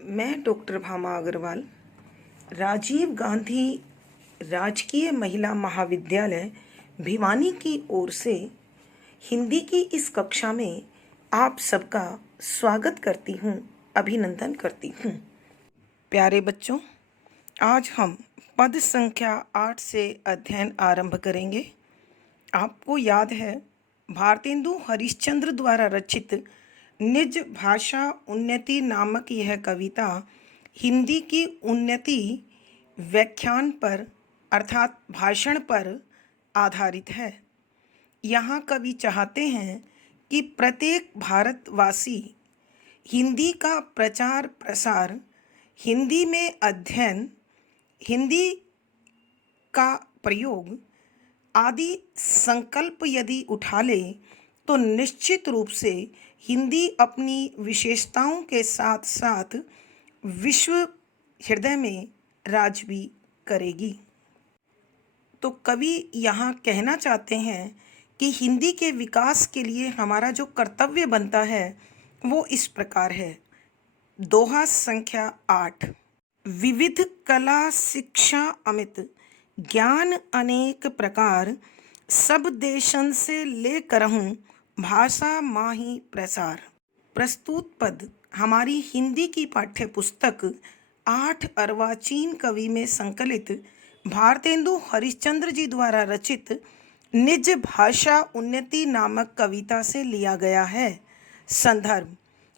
मैं डॉक्टर भामा अग्रवाल राजीव गांधी राजकीय महिला महाविद्यालय भिवानी की ओर से हिंदी की इस कक्षा में आप सबका स्वागत करती हूँ, अभिनंदन करती हूँ। प्यारे बच्चों, आज हम पद संख्या 8 से अध्ययन आरंभ करेंगे। आपको याद है, भारतेंदु हरिश्चंद्र द्वारा रचित निज भाषा उन्नति नामक यह कविता हिंदी की उन्नति व्याख्यान पर अर्थात भाषण पर आधारित है। यहाँ कवि चाहते हैं कि प्रत्येक भारतवासी हिंदी का प्रचार प्रसार, हिंदी में अध्ययन, हिंदी का प्रयोग आदि संकल्प यदि उठा ले तो निश्चित रूप से हिंदी अपनी विशेषताओं के साथ साथ विश्व हृदय में राज भी करेगी। तो कवि यहाँ कहना चाहते हैं कि हिंदी के विकास के लिए हमारा जो कर्तव्य बनता है वो इस प्रकार है। दोहा संख्या 8। विविध कला शिक्षा अमित, ज्ञान अनेक प्रकार, सब देशन से ले करहूँ भाषा माही प्रसार। प्रस्तुत पद हमारी हिंदी की पाठ्य पुस्तक 8 अर्वाचीन कवि में संकलित भारतेंदु हरिश्चंद्र जी द्वारा रचित निज भाषा उन्नति नामक कविता से लिया गया है। संदर्भ: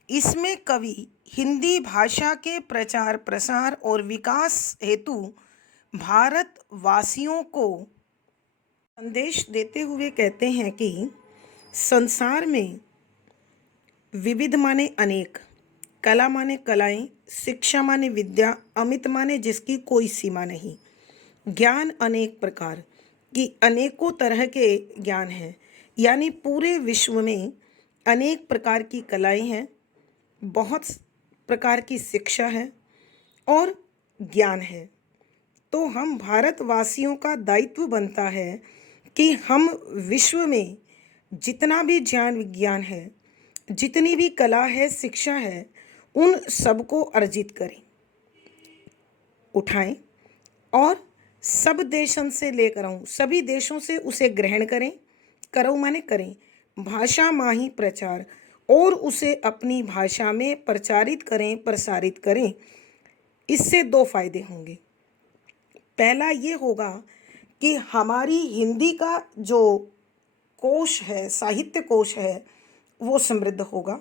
इसमें कवि हिंदी भाषा के प्रचार प्रसार और विकास हेतु भारतवासियों को संदेश देते हुए कहते हैं कि संसार में विविध माने अनेक, कला माने कलाएं, शिक्षा माने विद्या, अमित माने जिसकी कोई सीमा नहीं, ज्ञान अनेक प्रकार की अनेकों तरह के ज्ञान हैं, यानी पूरे विश्व में अनेक प्रकार की कलाएं हैं, बहुत प्रकार की शिक्षा है और ज्ञान है। तो हम भारतवासियों का दायित्व बनता है कि हम विश्व में जितना भी ज्ञान विज्ञान है, जितनी भी कला है, शिक्षा है, उन सबको अर्जित करें, उठाएं और सब देशन से लेकर आऊँ, सभी देशों से उसे ग्रहण करें, करो माने करें, भाषा माही प्रचार, और उसे अपनी भाषा में प्रचारित करें, प्रसारित करें। इससे 2 फायदे होंगे। पहला ये होगा कि हमारी हिंदी का जो कोश है, साहित्य कोश है, वो समृद्ध होगा,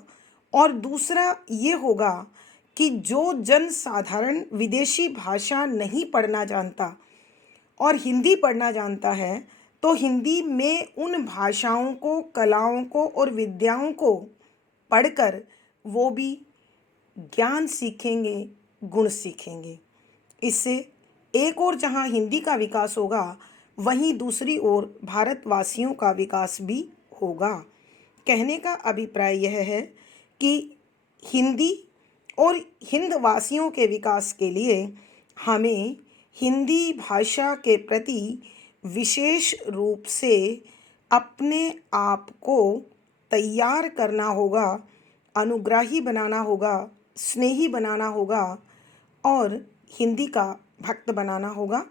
और दूसरा ये होगा कि जो जन साधारण विदेशी भाषा नहीं पढ़ना जानता और हिंदी पढ़ना जानता है, तो हिंदी में उन भाषाओं को, कलाओं को और विद्याओं को पढ़कर वो भी ज्ञान सीखेंगे, गुण सीखेंगे। इससे एक ओर जहाँ हिंदी का विकास होगा, वहीं दूसरी ओर भारतवासियों का विकास भी होगा। कहने का अभिप्राय यह है कि हिंदी और हिंदवासियों के विकास के लिए हमें हिंदी भाषा के प्रति विशेष रूप से अपने आप को तैयार करना होगा, अनुग्राही बनाना होगा, स्नेही बनाना होगा और हिंदी का भक्त बनाना होगा।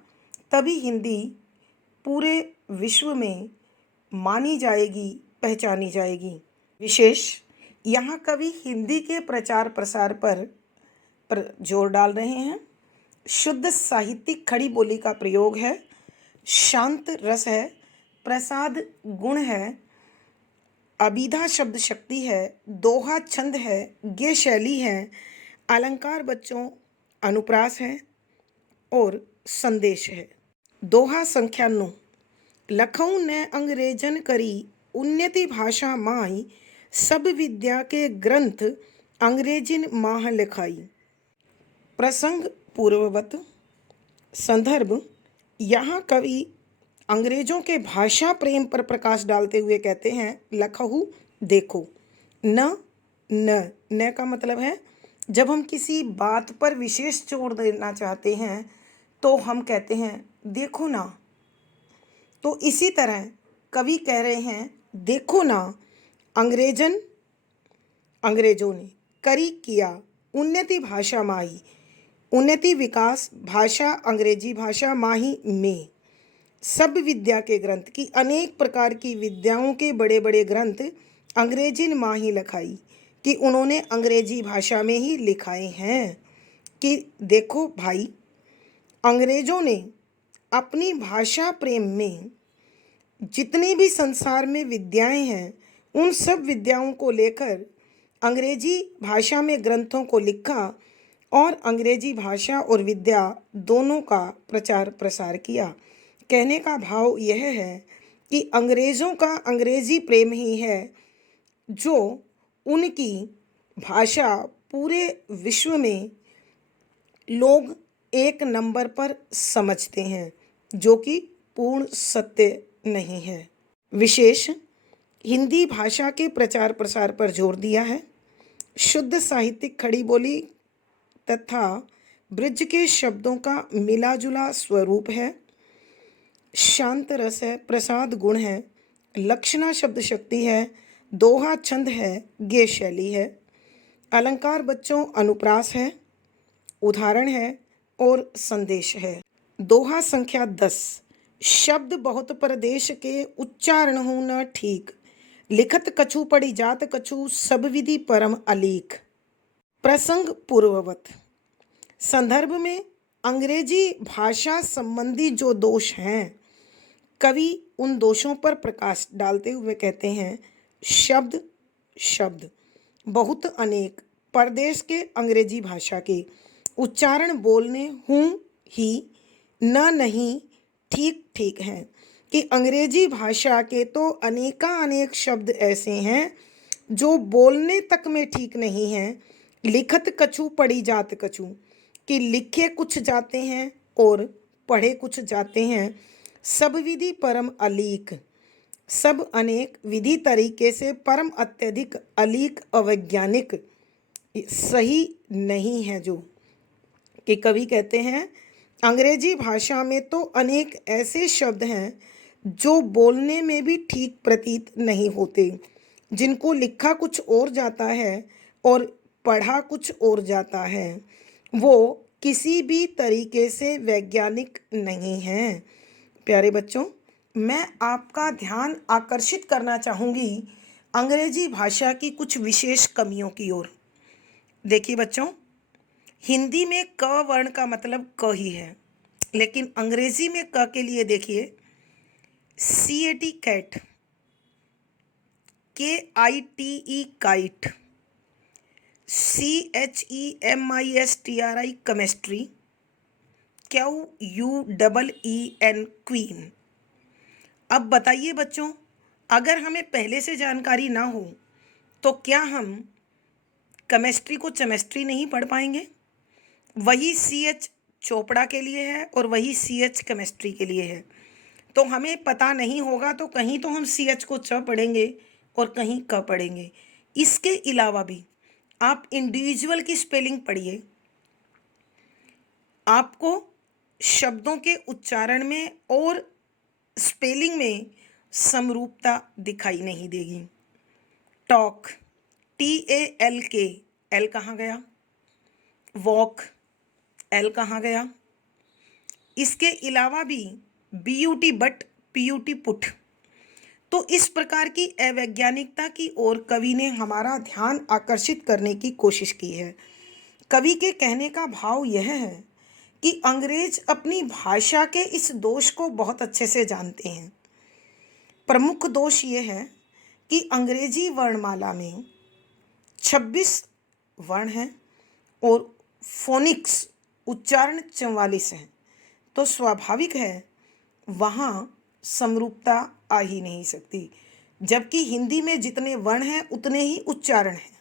तभी हिंदी पूरे विश्व में मानी जाएगी, पहचानी जाएगी। विशेष यहाँ कवि हिंदी के प्रचार प्रसार पर जोर डाल रहे हैं। शुद्ध साहित्यिक खड़ी बोली का प्रयोग है, शांत रस है, प्रसाद गुण है, अभिधा शब्द शक्ति है, दोहा छंद है, गे शैली है, अलंकार बच्चों अनुप्रास है और संदेश है। दोहा संख्या 9। लखऊ ने अंग्रेजन करी उन्नति भाषा माई, सब विद्या के ग्रंथ अंग्रेजिन माह लिखाई। प्रसंग पूर्ववत। संदर्भ: यहाँ कवि अंग्रेजों के भाषा प्रेम पर प्रकाश डालते हुए कहते हैं, लखऊ देखो, न का मतलब है जब हम किसी बात पर विशेष जोर देना चाहते हैं तो हम कहते हैं देखो ना। तो इसी तरह कवि कह रहे हैं, देखो ना, अंग्रेजों ने करी किया उन्नति भाषा माही, उन्नति विकास भाषा अंग्रेजी भाषा माही में। सब विद्या के ग्रंथ की अनेक प्रकार की विद्याओं के बड़े बड़े ग्रंथ अंग्रेजी माँ ही लिखाई, कि उन्होंने अंग्रेजी भाषा में ही लिखाए हैं। कि देखो भाई, अंग्रेजों ने अपनी भाषा प्रेम में जितनी भी संसार में विद्याएं हैं, उन सब विद्याओं को लेकर अंग्रेजी भाषा में ग्रंथों को लिखा और अंग्रेजी भाषा और विद्या दोनों का प्रचार प्रसार किया। कहने का भाव यह है कि अंग्रेज़ों का अंग्रेजी प्रेम ही है जो उनकी भाषा पूरे विश्व में लोग एक नंबर पर समझते हैं, जो कि पूर्ण सत्य नहीं है। विशेष हिंदी भाषा के प्रचार प्रसार पर जोर दिया है। शुद्ध साहित्यिक खड़ी बोली तथा ब्रज के शब्दों का मिला जुला स्वरूप है। शांत रस है, प्रसाद गुण है, लक्षणा शब्द शक्ति है, दोहा छंद है, गेय शैली है, अलंकार बच्चों अनुप्रास है, उदाहरण है और संदेश है। दोहा संख्या 10। शब्द बहुत परदेश के, उच्चारण हो न ठीक, लिखत कछु पढ़ी जात कछु, सब विधि परम अलीख। प्रसंग पूर्ववत। संदर्भ में अंग्रेजी भाषा संबंधी जो दोष हैं, कवि उन दोषों पर प्रकाश डालते हुए कहते हैं, शब्द शब्द बहुत अनेक परदेश के अंग्रेजी भाषा के, उच्चारण बोलने हूँ ही न नहीं ठीक ठीक हैं। कि अंग्रेजी भाषा के तो अनेक शब्द ऐसे हैं जो बोलने तक में ठीक नहीं हैं। लिखत कछु पढ़ी जात कछु, कि लिखे कुछ जाते हैं और पढ़े कुछ जाते हैं। सब विधि परम अलीक, सब अनेक विधि तरीके से परम अत्यधिक अलीक अवैज्ञानिक सही नहीं है। जो कि कवि कहते हैं अंग्रेजी भाषा में तो अनेक ऐसे शब्द हैं जो बोलने में भी ठीक प्रतीत नहीं होते, जिनको लिखा कुछ और जाता है और पढ़ा कुछ और जाता है। वो किसी भी तरीके से वैज्ञानिक नहीं हैं। प्यारे बच्चों, मैं आपका ध्यान आकर्षित करना चाहूँगी अंग्रेजी भाषा की कुछ विशेष कमियों की ओर। देखिए बच्चों, हिंदी में क वर्ण का मतलब क ही है, लेकिन अंग्रेजी में क के लिए देखिए CAT cat, KITE kite, CHEMISTRI chemistry, QUEEN queen. अब बताइए बच्चों, अगर हमें पहले से जानकारी ना हो तो क्या हम केमिस्ट्री को चेमिस्ट्री नहीं पढ़ पाएंगे? वही CH चोपड़ा के लिए है और वही CH केमिस्ट्री के लिए है। तो हमें पता नहीं होगा तो कहीं तो हम CH को च पढ़ेंगे और कहीं क पढ़ेंगे। इसके अलावा भी आप इंडिविजुअल की स्पेलिंग पढ़िए, आपको शब्दों के उच्चारण में और स्पेलिंग में समरूपता दिखाई नहीं देगी। टॉक, TALK, L कहाँ गया? वॉक, L कहाँ गया? इसके अलावा भी BUT बट, PUT पुट। तो इस प्रकार की अवैज्ञानिकता की ओर कवि ने हमारा ध्यान आकर्षित करने की कोशिश की है। कवि के कहने का भाव यह है कि अंग्रेज अपनी भाषा के इस दोष को बहुत अच्छे से जानते हैं। प्रमुख दोष ये है कि अंग्रेजी वर्णमाला में 26 वर्ण हैं और फोनिक्स उच्चारण 44 हैं। तो स्वाभाविक है वहाँ समरूपता आ ही नहीं सकती, जबकि हिंदी में जितने वर्ण हैं उतने ही उच्चारण हैं।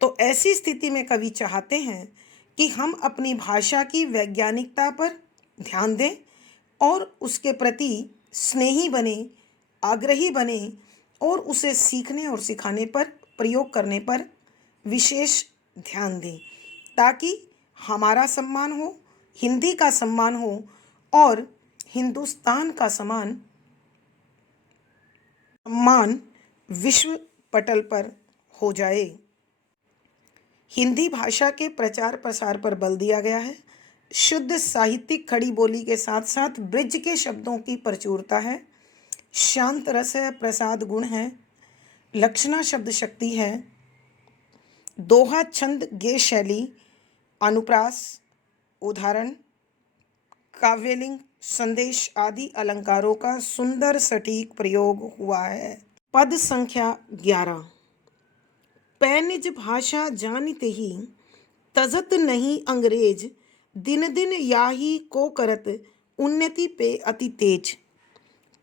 तो ऐसी स्थिति में कवि चाहते हैं कि हम अपनी भाषा की वैज्ञानिकता पर ध्यान दें और उसके प्रति स्नेही बने, आग्रही बने और उसे सीखने और सिखाने पर, प्रयोग करने पर विशेष ध्यान दें, ताकि हमारा सम्मान हो, हिंदी का सम्मान हो और हिंदुस्तान का सम्मान विश्व पटल पर हो जाए। हिंदी भाषा के प्रचार प्रसार पर बल दिया गया है। शुद्ध साहित्यिक खड़ी बोली के साथ साथ ब्रिज के शब्दों की प्रचुरता है। शांत रस है, प्रसाद गुण है, लक्षणा शब्द शक्ति है, दोहा छंद गे शैली, अनुप्रास, उदाहरण, काव्यलिंग, संदेश आदि अलंकारों का सुंदर सटीक प्रयोग हुआ है। पद संख्या 11। पै निज भाषा जानते ही तजत नहीं अंग्रेज, दिन दिन याही को करत उन्नति पे अति तेज।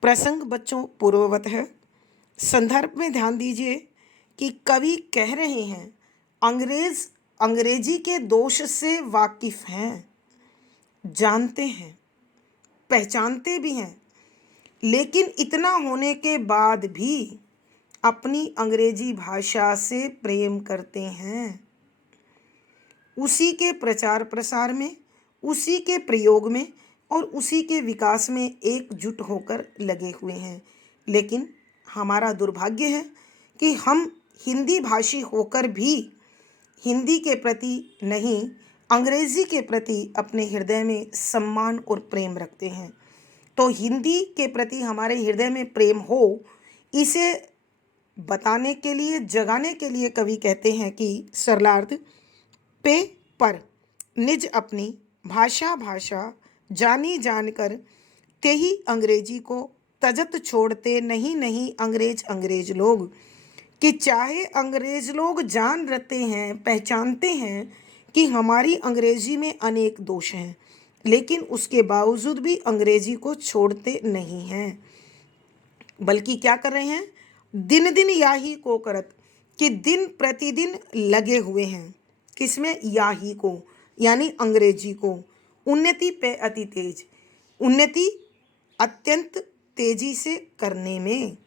प्रसंग बच्चों पूर्ववत है। संदर्भ में ध्यान दीजिए कि कवि कह रहे हैं अंग्रेजी के दोष से वाकिफ हैं, जानते हैं, पहचानते भी हैं, लेकिन इतना होने के बाद भी अपनी अंग्रेजी भाषा से प्रेम करते हैं। उसी के प्रचार प्रसार में, उसी के प्रयोग में और उसी के विकास में एकजुट होकर लगे हुए हैं। लेकिन हमारा दुर्भाग्य है कि हम हिंदी भाषी होकर भी हिंदी के प्रति नहीं, अंग्रेजी के प्रति अपने हृदय में सम्मान और प्रेम रखते हैं। तो हिंदी के प्रति हमारे हृदय में प्रेम हो, इसे बताने के लिए, जगाने के लिए कवि कहते हैं कि सरलार्थ पे पर निज अपनी भाषा जानी जानकर ते ही अंग्रेजी को तजत छोड़ते नहीं अंग्रेज लोग। कि चाहे अंग्रेज लोग जान रहते हैं, पहचानते हैं कि हमारी अंग्रेजी में अनेक दोष हैं, लेकिन उसके बावजूद भी अंग्रेजी को छोड़ते नहीं हैं, बल्कि क्या कर रहे हैं, दिन दिन याही को करत, कि दिन प्रतिदिन लगे हुए हैं किसमें, याही को, यानी अंग्रेजी को, उन्नति पे अति तेज, उन्नति अत्यंत तेजी से करने में।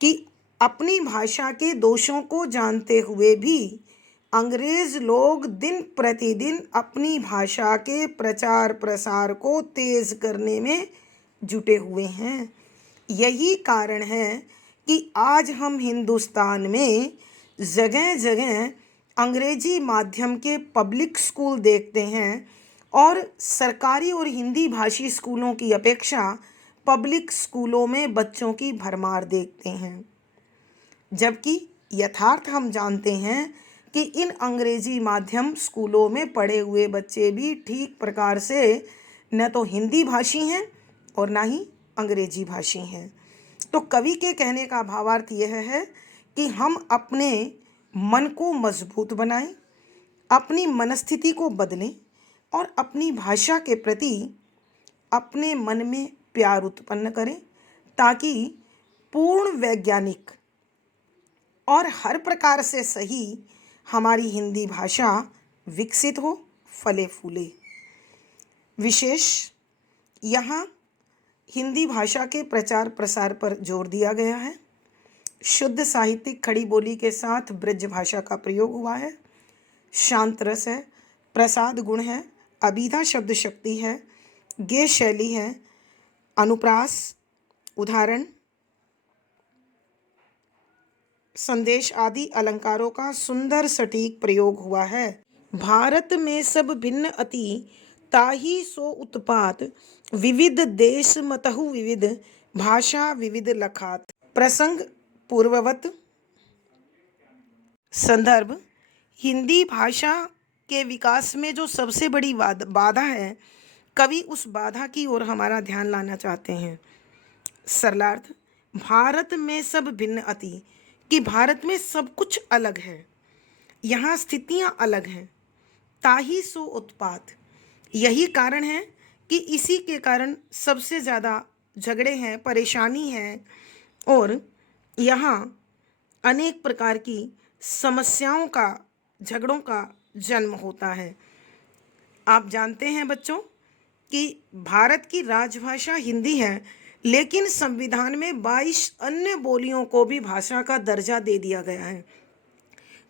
कि अपनी भाषा के दोषों को जानते हुए भी अंग्रेज लोग दिन प्रतिदिन अपनी भाषा के प्रचार प्रसार को तेज करने में जुटे हुए हैं। यही कारण है कि आज हम हिंदुस्तान में जगह जगह अंग्रेजी माध्यम के पब्लिक स्कूल देखते हैं और सरकारी और हिंदी भाषी स्कूलों की अपेक्षा पब्लिक स्कूलों में बच्चों की भरमार देखते हैं। जबकि यथार्थ हम जानते हैं कि इन अंग्रेजी माध्यम स्कूलों में पढ़े हुए बच्चे भी ठीक प्रकार से न तो हिंदी भाषी हैं और ना ही अंग्रेजी भाषी हैं। तो कवि के कहने का भावार्थ यह है कि हम अपने मन को मजबूत बनाएं, अपनी मनस्थिति को बदलें और अपनी भाषा के प्रति अपने मन में प्यार उत्पन्न करें, ताकि पूर्ण वैज्ञानिक और हर प्रकार से सही हमारी हिंदी भाषा विकसित हो, फले फूले। विशेष यहाँ हिंदी भाषा के प्रचार प्रसार पर जोर दिया गया है। शुद्ध साहित्यिक खड़ी बोली के साथ ब्रज भाषा का प्रयोग हुआ है। शांत रस है, प्रसाद गुण है, अभिधा शब्द शक्ति है, गे शैली है, अनुप्रास, उदाहरण, संदेश आदि अलंकारों का सुंदर सटीक प्रयोग हुआ है। भारत में सब भिन्न अति ताही सो उत्पात, विविध देश मतहु विविध भाषा विविध लखात। प्रसंग पूर्ववत। संदर्भ, हिंदी भाषा के विकास में जो सबसे बड़ी बाधा है, कवि उस बाधा की ओर हमारा ध्यान लाना चाहते हैं। सरलार्थ, भारत में सब भिन्न अति, कि भारत में सब कुछ अलग है, यहाँ स्थितियाँ अलग हैं। ताही सो उत्पात, यही कारण है कि इसी के कारण सबसे ज़्यादा झगड़े हैं, परेशानी है और यहाँ अनेक प्रकार की समस्याओं का, झगड़ों का जन्म होता है। आप जानते हैं बच्चों कि भारत की राजभाषा हिंदी है, लेकिन संविधान में 22 अन्य बोलियों को भी भाषा का दर्जा दे दिया गया है।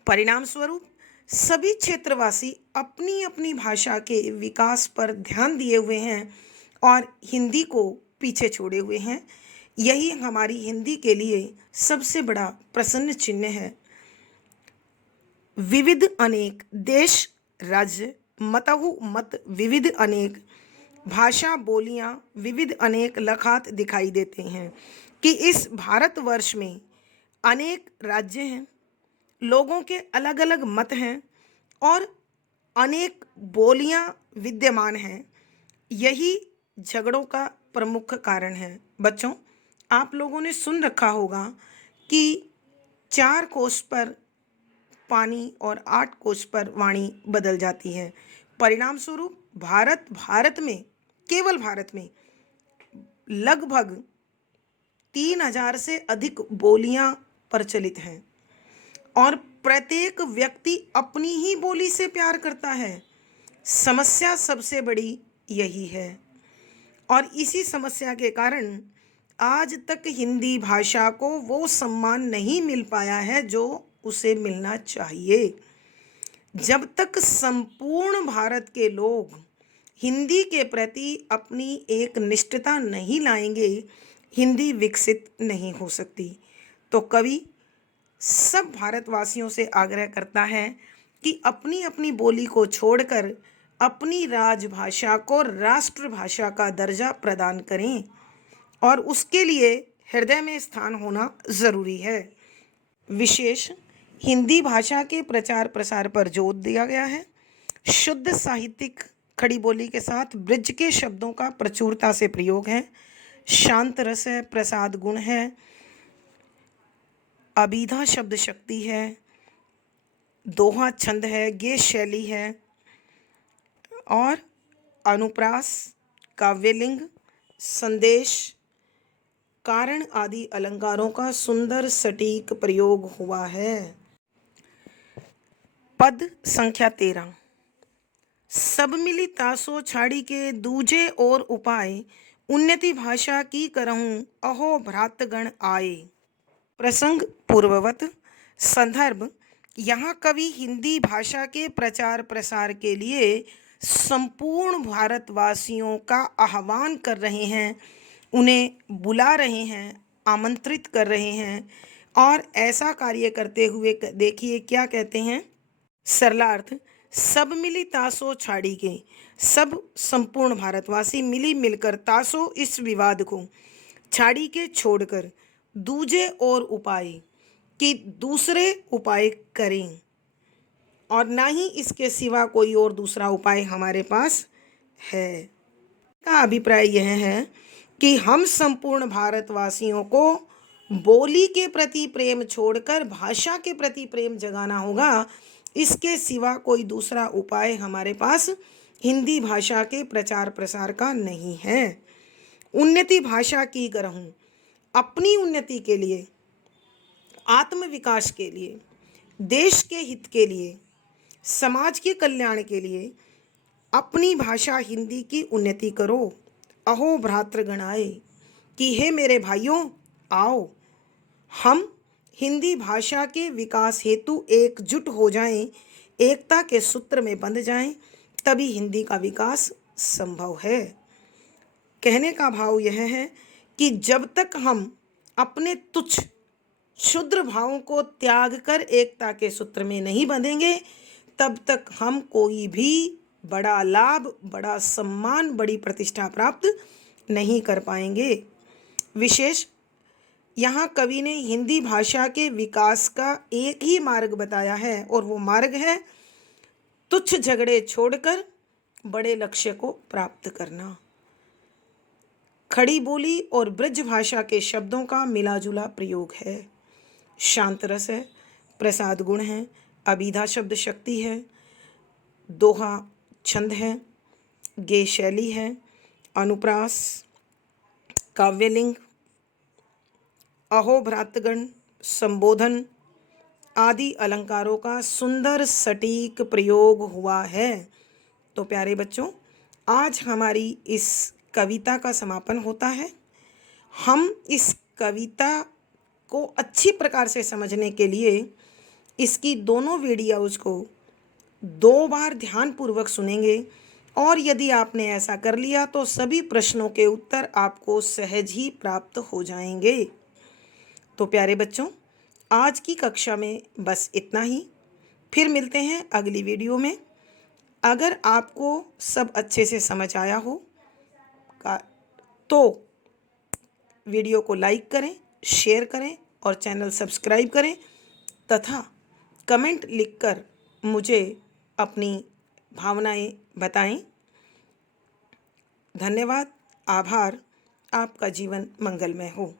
परिणाम स्वरूप सभी क्षेत्रवासी अपनी अपनी भाषा के विकास पर ध्यान दिए हुए हैं और हिंदी को पीछे छोड़े हुए हैं। यही हमारी हिंदी के लिए सबसे बड़ा प्रसन्न चिन्ह है। विविध अनेक देश राज्य मतहु मत विविध अनेक भाषा बोलियां विविध अनेक लखात दिखाई देते हैं कि इस भारतवर्ष में अनेक राज्य हैं, लोगों के अलग अलग मत हैं और अनेक बोलियां विद्यमान हैं। यही झगड़ों का प्रमुख कारण है। बच्चों, आप लोगों ने सुन रखा होगा कि 4 कोस पर पानी और 8 कोस पर वाणी बदल जाती है। परिणाम स्वरूप भारत में, केवल भारत में लगभग 3000 से अधिक बोलियां प्रचलित हैं और प्रत्येक व्यक्ति अपनी ही बोली से प्यार करता है। समस्या सबसे बड़ी यही है और इसी समस्या के कारण आज तक हिंदी भाषा को वो सम्मान नहीं मिल पाया है जो उसे मिलना चाहिए। जब तक संपूर्ण भारत के लोग हिंदी के प्रति अपनी एक निष्ठता नहीं लाएंगे, हिंदी विकसित नहीं हो सकती। तो कवि सब भारतवासियों से आग्रह करता है कि अपनी अपनी बोली को छोड़कर अपनी राजभाषा को राष्ट्रभाषा का दर्जा प्रदान करें और उसके लिए हृदय में स्थान होना ज़रूरी है। विशेष हिंदी भाषा के प्रचार प्रसार पर जोर दिया गया है। शुद्ध साहित्यिक खड़ी बोली के साथ ब्रज के शब्दों का प्रचुरता से प्रयोग है। शांत रस है, प्रसाद गुण है, अभिधा शब्द शक्ति है, दोहा छंद है, गेय शैली है और अनुप्रास, काव्यलिंग, संदेश, कारण आदि अलंकारों का सुंदर सटीक प्रयोग हुआ है। पद संख्या 13। सब मिली तासो छाड़ी के दूजे और उपाय, उन्नति भाषा की करहूँ अहो भ्रातगण आए। प्रसंग पूर्ववत। संदर्भ, यहाँ कवि हिंदी भाषा के प्रचार प्रसार के लिए संपूर्ण भारतवासियों का आह्वान कर रहे हैं, उन्हें बुला रहे हैं, आमंत्रित कर रहे हैं और ऐसा कार्य करते हुए देखिए क्या कहते हैं। सरलार्थ, सब मिली तासो छाड़ी के, सब संपूर्ण भारतवासी मिली मिलकर तासो इस विवाद को छाड़ी के छोड़कर दूजे और उपाय कि दूसरे उपाय करें और ना ही इसके सिवा कोई और दूसरा उपाय हमारे पास है। का अभिप्राय यह है कि हम संपूर्ण भारतवासियों को बोली के प्रति प्रेम छोड़कर भाषा के प्रति प्रेम जगाना होगा। इसके सिवा कोई दूसरा उपाय हमारे पास हिंदी भाषा के प्रचार प्रसार का नहीं है। उन्नति भाषा की करहूँ, अपनी उन्नति के लिए, आत्म विकास के लिए, देश के हित के लिए, समाज के कल्याण के लिए अपनी भाषा हिंदी की उन्नति करो। अहो भ्रातृगणाए, कि हे मेरे भाइयों, आओ हम हिंदी भाषा के विकास हेतु एकजुट हो जाएं, एकता के सूत्र में बंध जाएं, तभी हिंदी का विकास संभव है। कहने का भाव यह है कि जब तक हम अपने तुच्छ क्षुद्र भावों को त्याग कर एकता के सूत्र में नहीं बंधेंगे, तब तक हम कोई भी बड़ा लाभ, बड़ा सम्मान, बड़ी प्रतिष्ठा प्राप्त नहीं कर पाएंगे। विशेष यहाँ कवि ने हिंदी भाषा के विकास का एक ही मार्ग बताया है और वो मार्ग है तुच्छ झगड़े छोड़कर बड़े लक्ष्य को प्राप्त करना। खड़ी बोली और ब्रज भाषा के शब्दों का मिलाजुला प्रयोग है। शांत रस है, प्रसाद गुण है, अभिधा शब्द शक्ति है, दोहा छंद है, गेय शैली है, अनुप्रास, काव्यलिंग, अहो भ्रातगण, संबोधन आदि अलंकारों का सुंदर सटीक प्रयोग हुआ है। तो प्यारे बच्चों, आज हमारी इस कविता का समापन होता है। हम इस कविता को अच्छी प्रकार से समझने के लिए इसकी दोनों वीडियोज़ को 2 बार ध्यानपूर्वक सुनेंगे और यदि आपने ऐसा कर लिया तो सभी प्रश्नों के उत्तर आपको सहज ही प्राप्त हो जाएंगे। तो प्यारे बच्चों, आज की कक्षा में बस इतना ही। फिर मिलते हैं अगली वीडियो में। अगर आपको सब अच्छे से समझ आया हो का तो वीडियो को लाइक करें, शेयर करें और चैनल सब्सक्राइब करें तथा कमेंट लिखकर मुझे अपनी भावनाएं बताएं। धन्यवाद, आभार। आपका जीवन मंगलमय हो।